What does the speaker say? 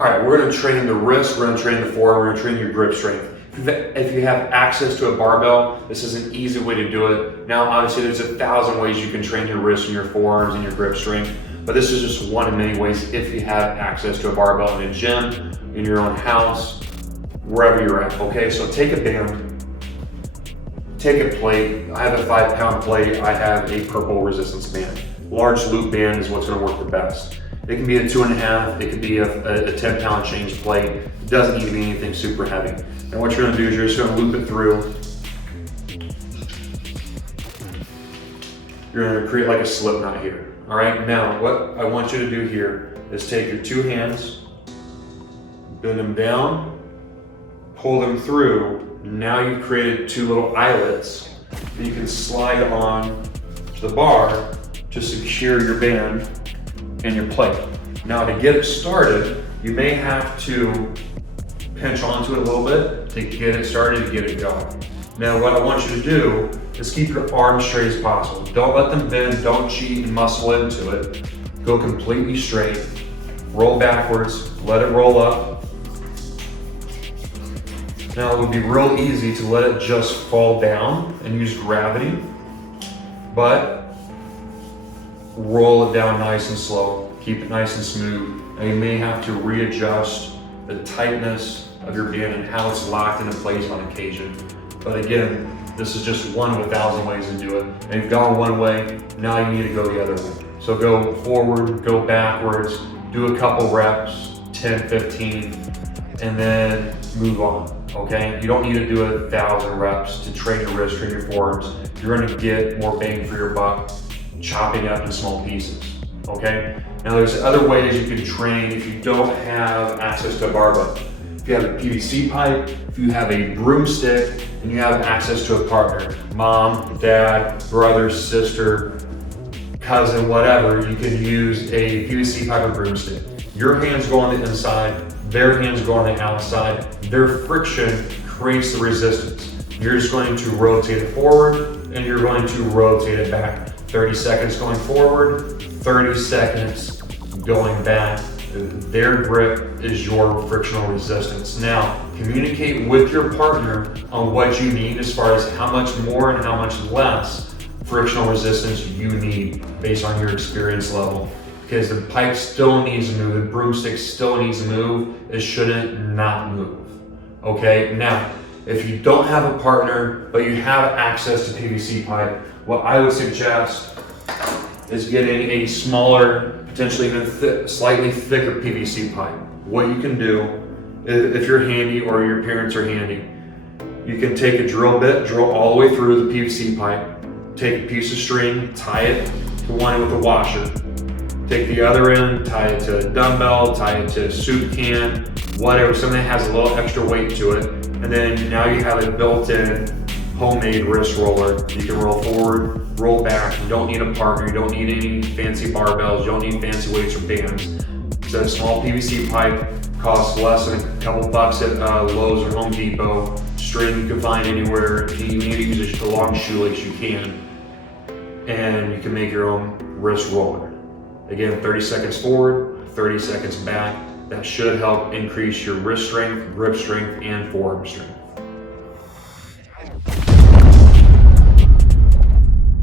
All right, we're gonna train the wrist, we're gonna train the forearm, we're gonna train your grip strength. If you have access to a barbell, this is an easy way to do it. Now, obviously, there's 1,000 ways you can train your wrists and your forearms and your grip strength, but this is just one of many ways if you have access to a barbell in a gym, in your own house, wherever you're at, okay? So take a band, take a plate. I have a 5-pound plate. I have a purple resistance band. Large loop band is what's gonna work the best. It can be a 2.5, it could be a 10-pound change plate. It doesn't need to be anything super heavy. And what you're gonna do is you're just gonna loop it through. You're gonna create like a slip knot here. All right, now what I want you to do here is take your 2 hands, bend them down, pull them through. Now you've created 2 little eyelets that you can slide on the bar to secure your band and your plate. Now to get it started, you may have to pinch onto it a little bit to get it started, to get it going. Now what I want you to do is keep your arms straight as possible. Don't let them bend, don't cheat and muscle into it. Go completely straight, roll backwards, let it roll up. Now it would be real easy to let it just fall down and use gravity, but roll it down nice and slow, keep it nice and smooth, and you may have to readjust the tightness of your band and how it's locked into place on occasion. But again, this is just one of 1,000 ways to do it. And you've gone one way, now you need to go the other way. So go forward, go backwards, do a couple reps, 10, 15, and then move on, okay? You don't need to do 1,000 reps to train your wrist, train your forearms. You're gonna get more bang for your buck chopping up in small pieces, okay? Now there's other ways you can train if you don't have access to a barbell. If you have a PVC pipe, if you have a broomstick, and you have access to a partner, mom, dad, brother, sister, cousin, whatever, you can use a PVC pipe or broomstick. Your hands go on the inside, their hands go on the outside. Their friction creates the resistance. You're just going to rotate it forward and you're going to rotate it back. 30 seconds going forward, 30 seconds going back. Their grip is your frictional resistance. Now, communicate with your partner on what you need as far as how much more and how much less frictional resistance you need based on your experience level. Because the pipe still needs to move, the broomstick still needs to move, it shouldn't not move. Okay, now, if you don't have a partner, but you have access to PVC pipe, what I would suggest is getting a smaller, potentially even slightly thicker PVC pipe. What you can do, if you're handy or your parents are handy, you can take a drill bit, drill all the way through the PVC pipe, take a piece of string, tie it to one end with a washer, take the other end, tie it to a dumbbell, tie it to a soup can, whatever, something that has a little extra weight to it, and then now you have a built-in homemade wrist roller. You can roll forward, roll back. You don't need a partner. You don't need any fancy barbells. You don't need fancy weights or bands. So a small PVC pipe costs less than a couple bucks at Lowe's or Home Depot. String you can find anywhere. If you need to use a long shoelace, you can. And you can make your own wrist roller. Again, 30 seconds forward, 30 seconds back. That should help increase your wrist strength, grip strength, and forearm strength.